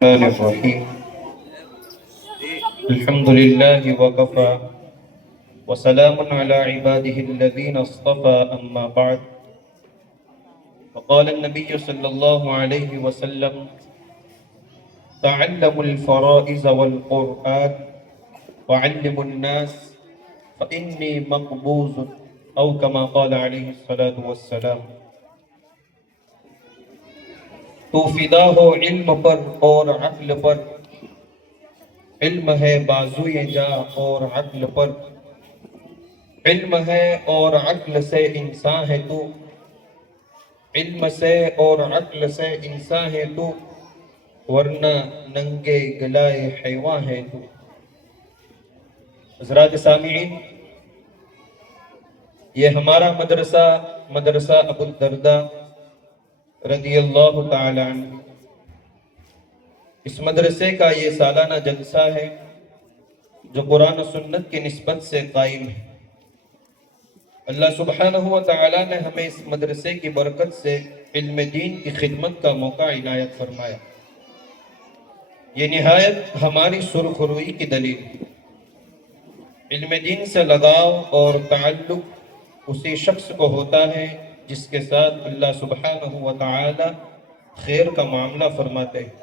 الرحمن الرحيم الحمد لله وكفى وسلام على عباده الذين اصطفى أما بعد وقال النبي صلى الله عليه وسلم تعلموا الفرائض والقرآن وعلموا الناس فإني مقبوض أو كما قال عليه الصلاة والسلام تو فدا ہو علم پر اور عقل پر، علم ہے بازوئے جا اور عقل پر، علم ہے اور عقل سے انسان ہے تو، علم سے اور عقل سے انسان ہے تو، ورنہ ننگے گلائے حیوان ہے تو۔ حضرات سامعین، یہ ہمارا مدرسہ ابو الدرداء رضی اللہ تعالی عنہ، اس مدرسے کا یہ سالانہ جلسہ ہے جو قرآن و سنت کی نسبت سے قائم ہے۔ اللہ سبحانہ و تعالی نے ہمیں اس مدرسے کی برکت سے علم دین کی خدمت کا موقع عنایت فرمایا۔ یہ نہایت ہماری سرخروئی کی دلیل ہے۔ علم دین سے لگاؤ اور تعلق اسی شخص کو ہوتا ہے جس کے ساتھ اللہ سبحانہ و تعالی خیر کا معاملہ فرماتے ہیں۔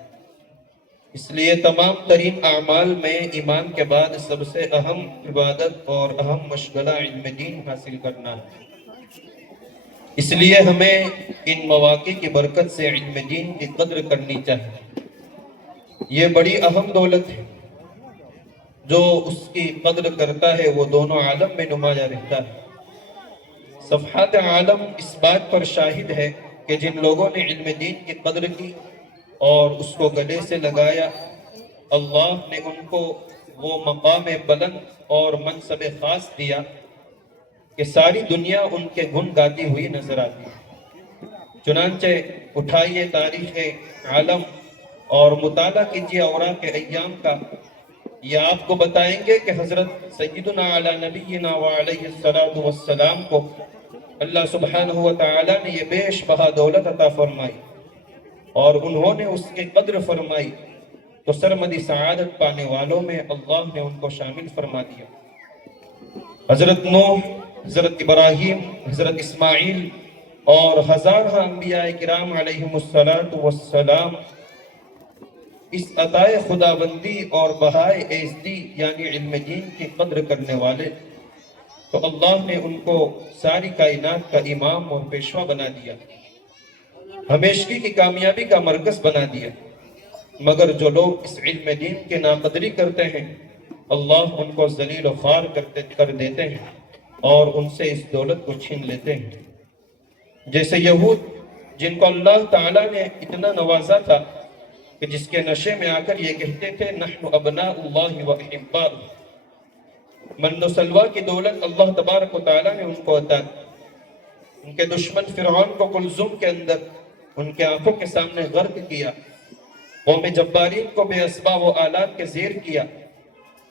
اس لیے تمام ترین اعمال میں ایمان کے بعد سب سے اہم عبادت اور اہم مشغلہ علم دین حاصل کرنا ہے۔ اس لیے ہمیں ان مواقع کی برکت سے علم دین کی قدر کرنی چاہیے۔ یہ بڑی اہم دولت ہے، جو اس کی قدر کرتا ہے وہ دونوں عالم میں نمایاں رہتا ہے۔ صفحات عالم اس بات پر شاہد ہے کہ جن لوگوں نے علم دین کی قدر کی اور اس کو گلے سے لگایا، اللہ نے ان کو وہ مقام بلند اور منصب خاص دیا کہ ساری دنیا ان کے گن گاتی ہوئی نظر آتی ہے۔ چنانچہ اٹھائیے تاریخ عالم اور مطالعہ کیجیے اوراق ایام کا، یہ آپ کو بتائیں گے کہ حضرت سیدنا علی نبینا وعلیہ السلام کو اللہ سبحانہ و تعالی نے یہ بیش بہا دولت عطا فرمائی اور انہوں نے اس کی قدر فرمائی، تو سرمدی سعادت پانے والوں میں اللہ نے ان کو شامل فرما دیا۔ حضرت نوح، حضرت ابراہیم، حضرت اسماعیل اور ہزارہ انبیاء کرام علیہم السلام اس عطائے خداوندی اور بہائے ایزدی یعنی علم دین کی قدر کرنے والے، تو اللہ نے ان کو ساری کائنات کا امام اور پیشوا بنا دیا، ہمیشگی کی کامیابی کا مرکز بنا دیا۔ مگر جو لوگ اس علم دین کے ناقدری کرتے ہیں، اللہ ان کو ذلیل و خوار کر دیتے ہیں اور ان سے اس دولت کو چھین لیتے ہیں۔ جیسے یہود، جن کو اللہ تعالیٰ نے اتنا نوازا تھا کہ جس کے نشے میں آ کر یہ کہتے تھے نحن ابناء اللہ و احباء، من و سلوہ کی دولت اللہ تبارک و تعالیٰ نے ان کو عطا کی۔ ان کے دشمن فرعون کو کلزم کے اندر ان کے آنکھوں کے سامنے غرق کیا، قوم جبارین کو بے اسباب و آلات کے زیر کیا،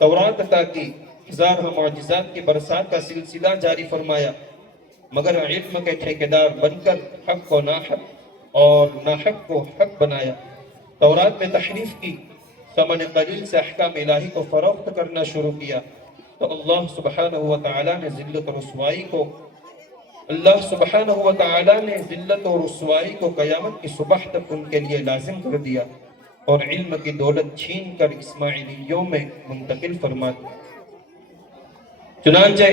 تورات عطا کی، ہزارہ معجزات کی برسات کا سلسلہ جاری فرمایا، مگر علم کے ٹھیکیدار بن کر حق کو ناحق اور ناحق کو حق بنایا، تورات میں تحریف کی، ثمن قلیل سے احکام الہی کو فروخت کرنا شروع کیا، تو اللہ سبحانہ و تعالیٰ نے ذلت و رسوائی کو قیامت کی صبح تک ان کے لیے لازم کر دیا اور علم کی دولت چھین کر اسماعیلیوں میں منتقل فرما دیا۔ چنانچہ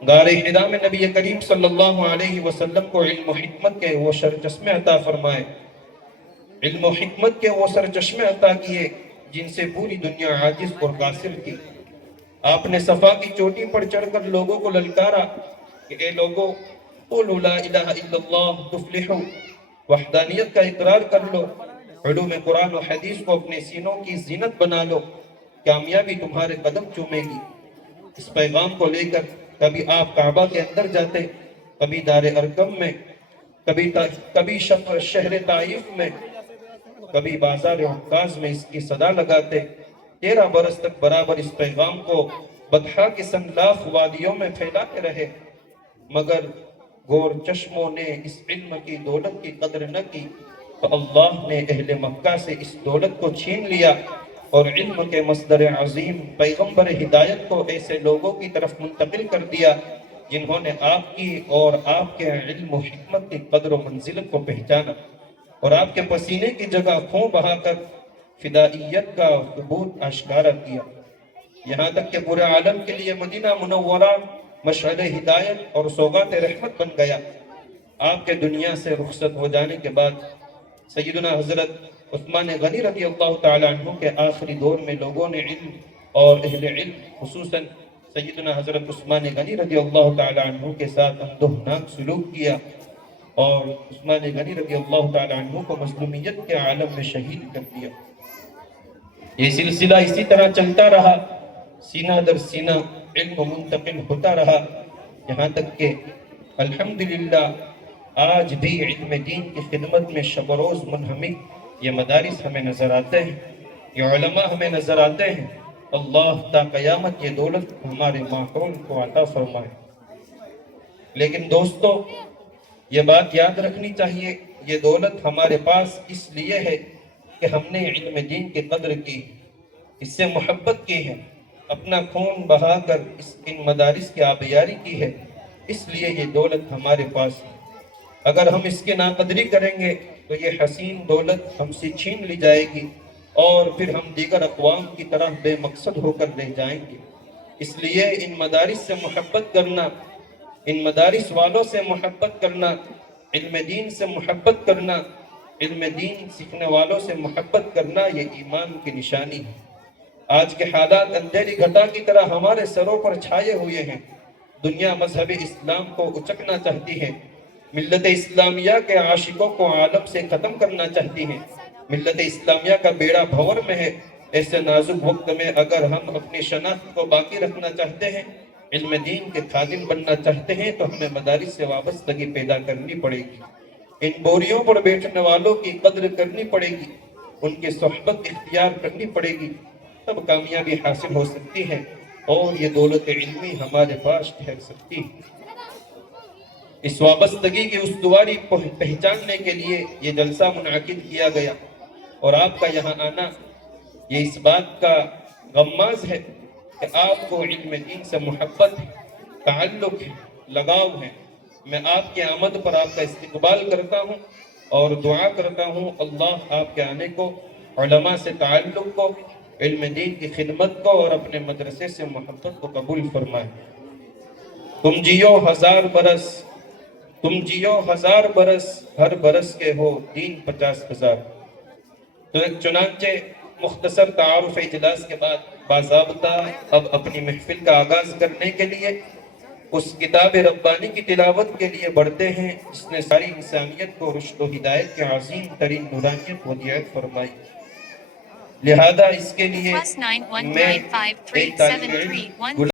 غار حرا میں نبی کریم صلی اللہ علیہ وسلم کو علم و حکمت کے وہ سرچشمے عطا فرمائے، علم و حکمت کے وہ سرچشمے عطا کیے جن سے پوری دنیا عاجز اور قاصر تھی۔ آپ نے صفا کی چوٹی پر چڑھ کر لوگوں کو للکارا کہ اے لوگو، قولوا لا الہ الا اللہ تفلحوا، وحدانیت کا اقرار کر لو، علوم قرآن و حدیث کو اپنے سینوں کی زینت بنا لو، کامیابی تمہارے قدم چومے گی۔ اس پیغام کو لے کر کبھی آپ کعبہ کے اندر جاتے، کبھی دار ارقم میں، کبھی شہر طائف میں، کبھی بازار عکاظ میں اس کی صدا لگاتے۔ 13 برس تک برابر اس پیغام کو بطحا کی سنگلاخ وادیوں میں پھیلاتے رہے، مگر گور چشموں نے اس علم کی دولت کی قدر نہ کی تو اللہ نے اہل مکہ سے اس دولت کو چھین لیا اور علم کے مصدر عظیم پیغمبر ہدایت کو ایسے لوگوں کی طرف منتقل کر دیا جنہوں نے آپ کی اور آپ کے علم و حکمت کی قدر و منزلت کو پہچانا اور آپ کے پسینے کی جگہ خون بہا کر فدائیت کا ثبوت آشکارا کیا، یہاں تک کہ پورے عالم کے لیے مدینہ منورہ مشعل ہدایت اور سوغات رحمت بن گیا۔ آپ کے دنیا سے رخصت ہو جانے کے بعد سیدنا حضرت عثمان غنی رضی اللہ تعالی عنہ کے آخری دور میں لوگوں نے علم اور اہل علم خصوصاً سیدنا حضرت عثمان غنی رضی اللہ تعالی عنہ کے ساتھ اندوہناک سلوک کیا اور عثمان غنی رضی اللہ تعالی عنہ کو مظلومیت کے عالم میں شہید کر دیا۔ یہ سلسلہ اسی طرح چلتا رہا، سینہ در سینہ علم منتقل ہوتا رہا، یہاں تک کہ الحمدللہ آج بھی علم دین کی خدمت میں شب و روز منہمک یہ مدارس ہمیں نظر آتے ہیں، یہ علماء ہمیں نظر آتے ہیں۔ اللہ تا قیامت یہ دولت ہمارے ماحول کو عطا فرمائے۔ لیکن دوستو، یہ بات یاد رکھنی چاہیے، یہ دولت ہمارے پاس اس لیے ہے کہ ہم نے علم دین کی قدر کی، اس سے محبت کی ہے، اپنا خون بہا کر ان مدارس کی آبیاری کی ہے، اس لیے یہ دولت ہمارے پاس ہے۔ اگر ہم اس کے ناقدری کریں گے تو یہ حسین دولت ہم سے چھین لی جائے گی اور پھر ہم دیگر اقوام کی طرح بے مقصد ہو کر رہ جائیں گے۔ اس لیے ان مدارس سے محبت کرنا، ان مدارس والوں سے محبت کرنا، علم دین سے محبت کرنا، علم دین سیکھنے والوں سے محبت کرنا، یہ ایمان کی نشانی ہے۔ آج کے حالات اندھیری گھٹا کی طرح ہمارے سروں پر چھائے ہوئے ہیں۔ دنیا مذہب اسلام کو اچکنا چاہتی ہے، ملت اسلامیہ کے عاشقوں کو عالم سے ختم کرنا چاہتی ہے، ملت اسلامیہ کا بیڑا بھور میں ہے۔ ایسے نازک وقت میں اگر ہم اپنی شناخت کو باقی رکھنا چاہتے ہیں، علم دین کے خادم بننا چاہتے ہیں، تو ہمیں مدارس سے وابستگی پیدا کرنی پڑے گی، ان بوریوں پر بیٹھنے والوں کی قدر کرنی پڑے گی، ان کی صحبت اختیار کرنی پڑے گی، تب کامیابی حاصل ہو سکتی ہے اور یہ دولت علمی ہمارے پاس ٹھہر سکتی ہے۔ اس وابستگی کی استواری پہچاننے کے لیے یہ جلسہ منعقد کیا گیا اور آپ کا یہاں آنا یہ اس بات کا غماز ہے کہ آپ کو علم دین سے محبت ہے، تعلق ہے، لگاؤ ہے۔ میں آپ کے آمد پر آپ کا استقبال کرتا ہوں اور دعا کرتا ہوں اللہ آپ کے آنے کو، علماء سے تعلق کو، علم دین کی خدمت کو اور اپنے مدرسے سے محبت کو قبول فرمائے۔ تم جیو ہزار برس، تم جیو ہزار برس، ہر برس کے ہو دین 50,000۔ چنانچہ مختصر تعارف اجلاس کے بعد باضابطہ اب اپنی محفل کا آغاز کرنے کے لیے اس کتاب ربانی کی تلاوت کے لیے بڑھتے ہیں جس نے ساری انسانیت کو رشد و ہدایت کے عظیم ترین نورانیت ودیعت فرمائی۔ لہذا اس کے لیے میں ایک طالب علم